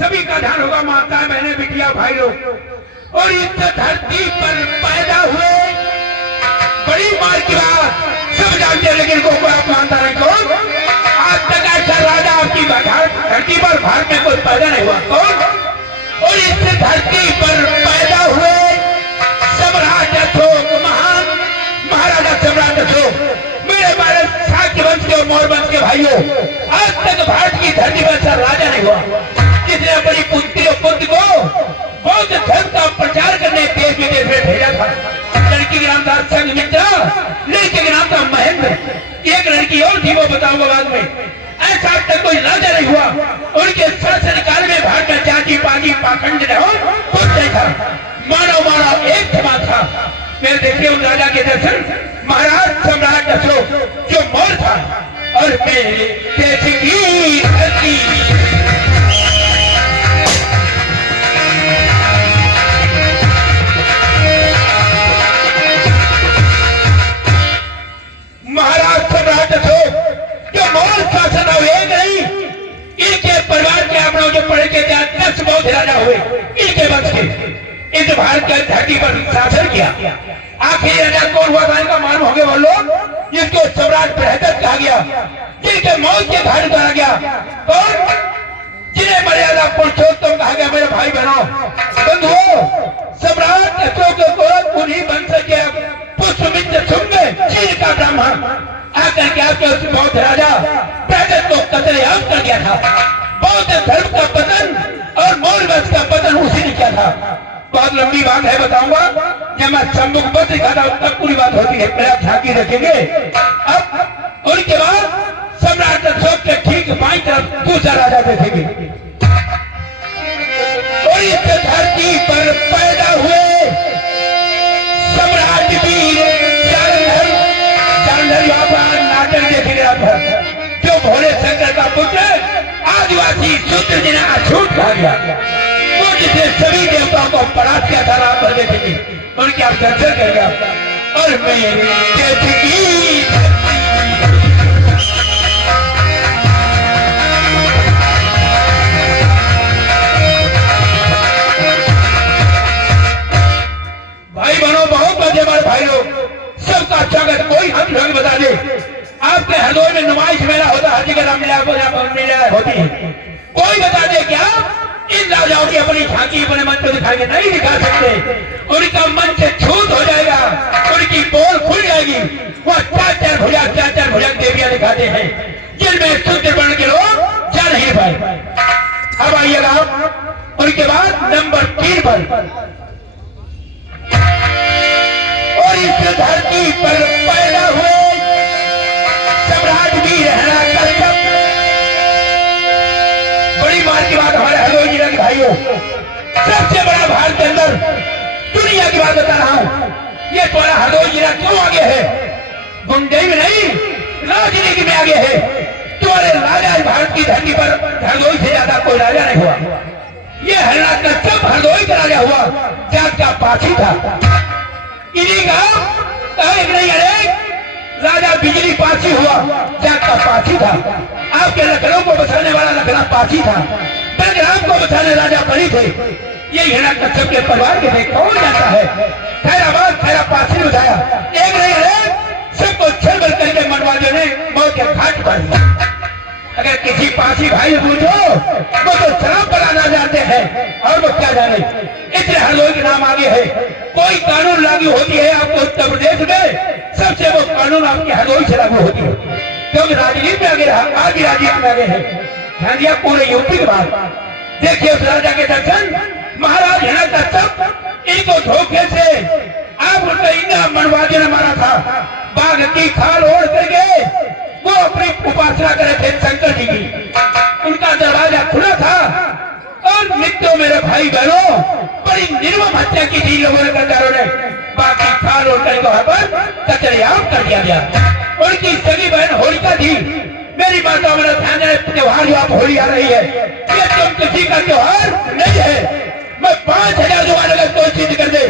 सभी का ध्यान होगा, माता बहने बिटिया भाई लोग। और इस धरती पर पैदा हुए बड़ी मार की बात सब जानते हैं, लेकिन को आप मानता नहीं। कौन? आज तक ऐसा राजा आपकी धरती पर भारत में कोई पैदा नहीं हुआ। कौन? और इस धरती पर पैदा हुए सम्राट अशोक, महान महाराजा सम्राट अशोक, मेरे बारे शाक्य वंश के और मौर्य वंश के भाइयों, आज तक भारत की धरती पर ऐसा राजा नहीं हुआ जिसने अपनी पुत्री और पुत्र को बौद्ध धर्म का प्रचार करने देश विदेश में भेजा था। लड़की का नाम था संघमित्रा, लड़के का नाम था महेंद्र, एक लड़की और थी, वो बताऊंगा बाद में। ऐसा आज तक कोई राजा नहीं हुआ। उनके शासनकाल में भारत में जाति पाति पाखंड न हो, कुछ नहीं था। मानव मानव एक समान था। मेरे देखिए उन राजा के दर्शन, महाराज सम्राट अशोक जो मौर्य था, और मेरे देश की धरती महाराज सम्राट अशोक जो मौर्य शासन हुए नहीं, इनके परिवार के आप लोग जो पढ़े के 10 बौद्ध राजा हुए, इनके वंश के इस भारत की धरती पर शासन किया। आखिरी राजा कौन हुआ था इनका मालूम हो गया? वो लोग जिसको सम्राट बृहदत्त कहा गया, जिनके मौत के घाट उतारा गया। कौन? जिन्हें मर्यादा पुरुषोत्तम कहा गया। मेरे भाई बहनों बंधुओं, सम्राट अशोक को उन्हीं वंश के पुष्पमित्र शुंग, चीन का ब्राह्मण आकर के आपके उस बौद्ध राजा बृहदत्त को कत्लेआम कर दिया था। बौद्ध धर्म का पतन और मौर्य वंश का पतन उसी ने किया था। बहुत लंबी बात है, बताऊंगा। जब मैं सम्मुख बस दिखाता हूं तब पूरी बात होती है, मेरा झांकी रखेंगे। अब उनके बाद सम्राट अशोक के ठीक बाईं तरफ दूसरा राजा देखेंगे। और इस धरती पर पैदा हुए सम्राट वीर नाटक देखेंगे आप, जो भोले शंकर का पुत्र आदिवासी शूद्र जिन्हें अछूत कहा गया, वो जिसने सभी देवताओं को परास्त किया था, आप पर देखेंगे उनकी आप दर्शन करेंगे आप। और मैं भाई बहनों बहुत मजे हमारे भाई लोग सबका स्वागत। कोई हम ढंग बता दे, आपके हरदोई में नुमाइश मेला होता है, हर जगह मेला होती है। कोई बता दे क्या इन राजाओं की अपनी झांकी अपने मन को दिखाएंगे? नहीं दिखा सकते। उनका मन से छूत हो जाएगा, उनकी पोल खुल जाएगी। वो चार भुजंग देवियां दिखाते हैं जिनमें शुद्ध वर्ण के लोग जा नहीं पाए। अब आइएगा उनके बाद नंबर 3 पर। और इस धरती पर पैदा हुए सम्राट वीर हिरण्यकश्यप। बड़ी मार की बात हमारे हरदोई जिले के भाइयों, सबसे बड़ा भारत के अंदर दुनिया की बात बता रहा हूं। ये तुम्हारा हरदोई जिला क्यों आगे है? गुंडे में नहीं, राजनीति में आगे है। तुम्हारे राजा भारत की धरती पर हरदोई से ज्यादा कोई राजा नहीं हुआ। ये हिरण्यकश्यप हरदोई का राजा हुआ, जात का पासी था। इन्हीं का एक नहीं अनेक राजा बिजली पासी हुआ, जात का पासी था। आपके लखनऊ को बसाने वाला लखनऊ पासी था। बलराम को बसाने राजा बली थे। ये हिरण्यकश्यप के परिवार के थे। कौन जाता है? खैराबाद खैरा पासी उठाया, एक नहीं अनेक सबको छलबल करके मनवादियों ने मौत के घाट पर। अगर किसी पासी भाई पूछो वो तो शराब बनाना जानते हैं और वो क्या जाने, इसलिए हरदोई के नाम आगे है। कोई कानून लागू होती है आपको उत्तर प्रदेश में, सबसे वो कानून आपके हरदोई से लागू होती है, क्योंकि राजनीति में आगे रहा, आज भी राजनीति में आगे है। ध्यान दिया पूरे यूपी के बाद देखिए उस राजा के दर्शन। महाराज हिरण्यकश्यप इनको धोखे से आप उनका इंद्र मनवादी ने मारा था। बाघ की खाल ओढ़ करके वो अपनी उपासना करे थे शंकर जी की। उनका दरवाजा खुला था और मित्रों मेरे भाई बहनों बड़ी निर्मम हत्या की थी लोगों ने, गद्दारों ने। बाकी खाल ओढ़ कर वहां पर कतलेआम कर दिया गया। उनकी सगी बहन होलिका थी। मेरी माता मेरा ध्यान है, त्योहार जो आप होली आ रही है, ये तुम किसी का त्योहार नहीं है। मैं 5000 जुबान अगर कोई चीज कर दे,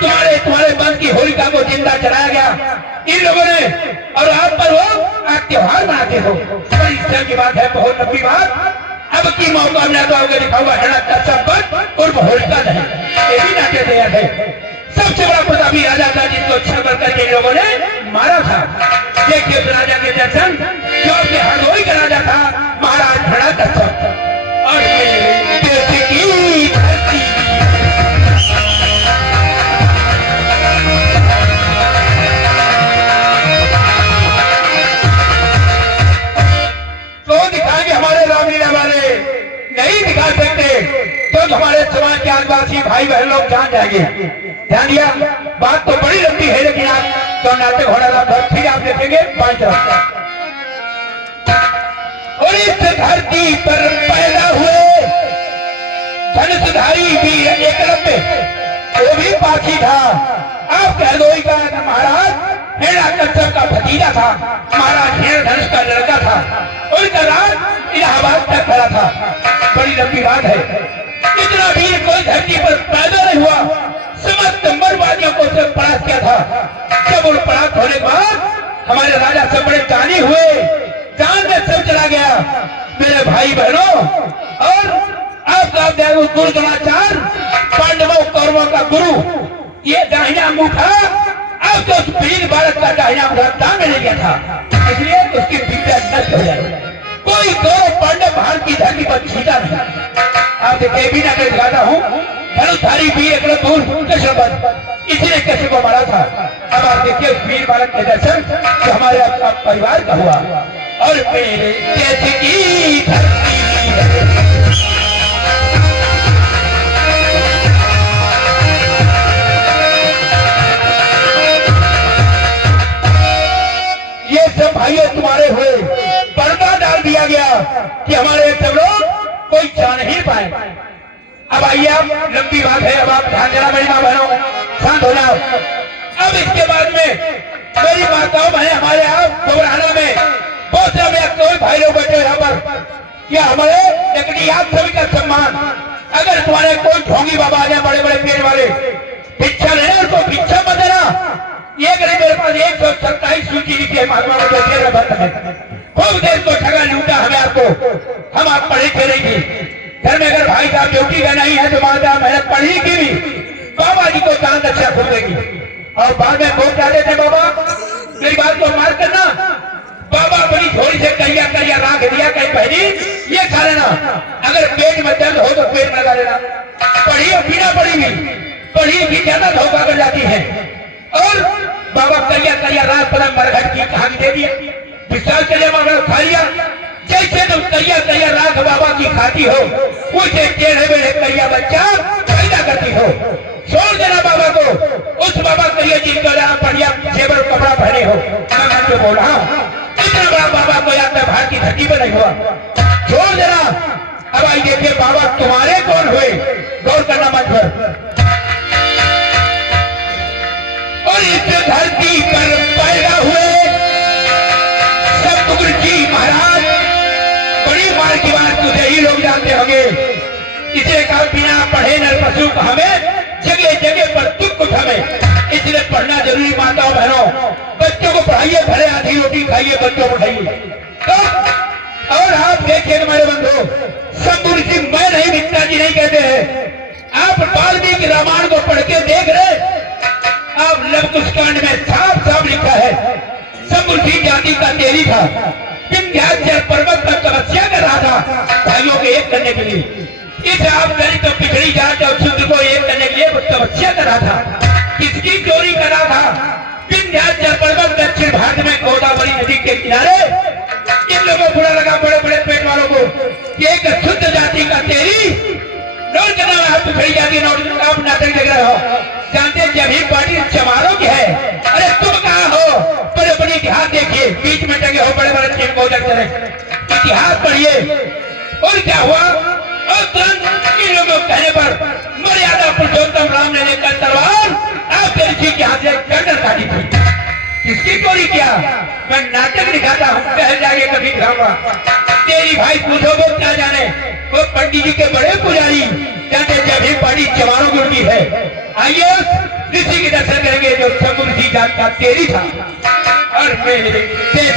तुम्हारे मन की होलिका को जिंदा जलाया गया इन लोगों ने, और आप पर वो आप त्योहार मनाते हो। बड़ी इज्जत की बात है, बहुत लंबी बात। अब बाकी मौका मिला तो आगे लिखा हुआ है का संपत और होलिका दहन, ये भी नाट्य तैयार है। सबसे बड़ा प्रतापी राजा था जिसको छल करके इन लोगों ने मारा था। देखिए उस राजा के दर्शन जो कि हरदोई का राजा था महाराज भड़ा दर्शन। और देश की धरती तो दिखाएंगे हमारे रामलीला वाले, नहीं दिखा सकते तो हमारे समाज के आदिवासी भाई बहन लोग जान जाएंगे। ध्यान दिया, बात तो बड़ी लंबी है लेकिन आप तो नाटक हो रहा था, फिर आप देखेंगे 5 रास्ता। और इस धरती पर पैदा हुए धनुषधारी वीर एकलव्य, वो भी पासी था। आप हरदोई का महाराज हिरण्यकश्यप का भतीजा था, महाराज हिरण्यधनुष का लड़का था। उनका राज इलाहाबाद तक खड़ा था। बड़ी लंबी बात है, इतना वीर कोई धरती पर पैदा नहीं हुआ। समस्त मरवादियों को सब परास्त किया था। जब उन परास्त होने के बाद हमारे राजा सब बड़े जानी हुए, जान में सब चला गया। मेरे भाई बहनों, और आपका गुरु द्रोणाचार्य पांडवों कौरवों का गुरु, ये दाहिना अंगूठा आपको उस वीर बालक का दाहिना अंगूठा दान में ले गया था, इसलिए उसकी विद्या नष्ट हो जाए। कोई गौरव पांडव भारत की धरती पर छीटा नहीं। आप देखिए भी ना दिखाता हूँ, धनुषधारी वीर कश्यप, इसलिए कश्यप को मारा था। अब आप देखिए उस वीर बालक के दर्शन जो हमारे परिवार का हुआ। और मेरे देश की धरती ये सब भाइयों तुम्हारे हुए, पर्दा डाल दिया गया कि हमारे सब लोग कोई जान ही पाए। अब आइए, आप लंबी बात है, अब आप ध्यान देना मेरी माँ बहनों, शांत होना। अब इसके बाद में मेरी माताओं बहने हमारे आप घबराना में बहुत सारे कोई भाई लोग बैठे यहाँ पर, या हमारे लेकिन आप सभी का सम्मान। अगर तुम्हारे कोई ढोंगी बाबा आ जाए बड़े बड़े पेट वाले, भिक्षा लेने उनको भिक्षा मत देना। ये करें मेरे पास 127 सूची लिखी है, महात्मा बंद है, खूब देर को ठगा लूटा हमें आपको, हम आप पढ़े चलेंगे। घर में अगर भाई साहब ड्यूटी का नहीं है तो माता मेहनत पढ़ी की भी बाबा जी को दान दक्षिणा खुद देगी। और बाद में भोग डाले थे बाबा, मेरी बात को मार करना, बाबा बड़ी झोली से कहिया कहिया राख दिया, कहीं पहली ये खा लेना, अगर पेट में दर्द हो तो पेट में लगा लेना। पढ़ी और बिना पढ़ी भी, पढ़ी भी ज्यादा धोखा कर जाती है। और बाबा कहिया कहिया राख पर मरघट की कहानी दे दी, विशाल करिया मगर खा लिया। जैसे तुम कहिया कहिया राख बाबा की खाती हो, उसे टेढ़े मेढ़े कहिया बच्चा पैदा करती हो। छोड़ देना बाबा को, उस बाबा कहिए जिनको बढ़िया जेवर कपड़ा पहने हो। मैं तो बोल रहा हूँ, इतना बड़ा बाबा को याद भारत की धरती पर नहीं हुआ, छोड़ देना। अब आई देखिए बाबा तुम्हारे कौन हुए, गौर करना मत पर। और इस धरती पर पैदा हुए सतगुरु जी महाराज, बड़ी मार की बात तुझे ही लोग जानते होंगे। इसे कहा बिना पढ़े नर पशु को हमें जगह जगह पर दुख उठावे, इसलिए पढ़ना जरूरी। माताओं बहनों, बच्चों को पढ़ाइए, भले आधी रोटी खाइए, बच्चों को पढ़ाइए। तो और आप देखिए मेरे बंधु, शंभू ऋषि मैं नहीं मित्रा जी नहीं कहते हैं, आप वाल्मीकि रामायण को पढ़ के देख रहे, आप लवकुशकांड में साफ साफ लिखा है शंभू ऋषि जाति का तेरी था, विंध्याचल पर्वत पर तपस्या कर रहा था भाइयों को एक करने के लिए। इस आप गरीब तो पिछड़ी जात और शूद्र को एक करने के लिए तपस्या कर रहा था। किसकी चोरी कर रहा था? विंध्याचल पर्वत दक्षिण भारत में गोदावरी नदी के किनारे। इन लोगों को बुरा लगा, बड़े बड़े पेट वालों को, एक शुद्ध जाति का तेरी नोट करना है। आप पिछड़ी जाति नोट, आप नाटक देख रहे हो, जानते जब ही पार्टी चमारों की है। अरे तुम कहाँ हो? बड़े बड़े इतिहास देखिए, बीच में टंगे हो बड़े बड़े चीन को इतिहास पढ़िए। और क्या हुआ? और तुरंत इन लोगों कहने पर मर्यादा पुरुषोत्तम राम ने लेकर तलवार आपके ऋषि के हाथ से गर्दन काटी थी। किसकी चोरी किया? मैं नाटक दिखाता हूँ, कह जाइए कभी दिखाऊंगा। तेरी भाई पूछो वो क्या जाने, वो पंडित जी के बड़े पुजारी कहते जब ही पार्टी जवानों की उड़ती है। आइए ऋषि के दर्शन करेंगे जो शंभू ऋषि जात का तेरी था। और मेरे देश